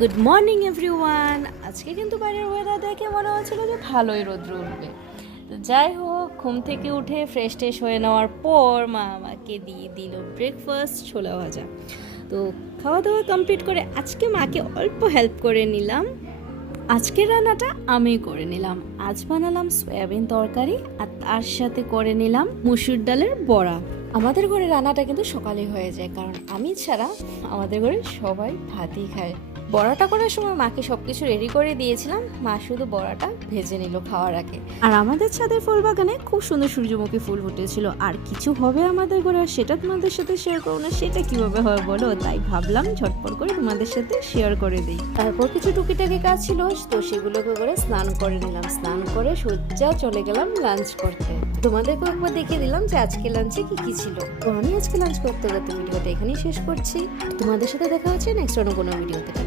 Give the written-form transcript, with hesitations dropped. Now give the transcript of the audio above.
Good morning everyone. আজকে কিন্তু বাইরের ওয়েদার দেখে মনে হচ্ছিল যে ভালোই রোদ্র উঠবে। তো যাই হোক, ঘুম থেকে উঠে ফ্রেশ ট্রেশ হয়ে নেওয়ার পর মা আমাকে দিয়ে দিল ব্রেকফাস্ট, ছোলা ভাজা। তো খাওয়া দাওয়া কমপ্লিট করে আজকে মাকে অল্প হেল্প করে নিলাম। আজকের রান্নাটা আমি করে নিলাম। আজ বানালাম সয়াবিন তরকারি আর তার সাথে করে নিলাম মুসুর ডালের বড়া। আমাদের ঘরে রান্নাটা কিন্তু সকালেই হয়ে যায়, কারণ আমি ছাড়া আমাদের ঘরে সবাই ভাতই খায়। বড়াটা করার সময় মাকে সবকিছু রেডি করে দিয়েছিলাম, মা শুধু বড়াটা ভেজে নিল খাওয়ার আগে। আর আমাদের ছাদের ফুল বাগানে খুব সুন্দর সূর্যমুখী ফুল ফুটেছিল। আর কিছু হবে আমাদের ঘরে, সেটা তোমাদের সাথে শেয়ার করবো না, সেটা কিভাবে হয় বলো, তাই ভাবলাম ঝটপট করে তোমাদের সাথে শেয়ার করে দিই। তারপর কিছু টুকিটাকি কাজ ছিল, তো সেগুলোকে করে স্নান করে নিলাম। স্নান করে সোজা চলে গেলাম লাঞ্চ করতে। তোমাদেরকে একবার দেখিয়ে দিলাম যে আজকে লাঞ্চে কি কি ছিল। তো আমি আজকে লাঞ্চ করতে করতে ভিডিওটা এখানেই শেষ করছি। তোমাদের সাথে দেখা হচ্ছে নেক্সট অন্য কোনো ভিডিওতে।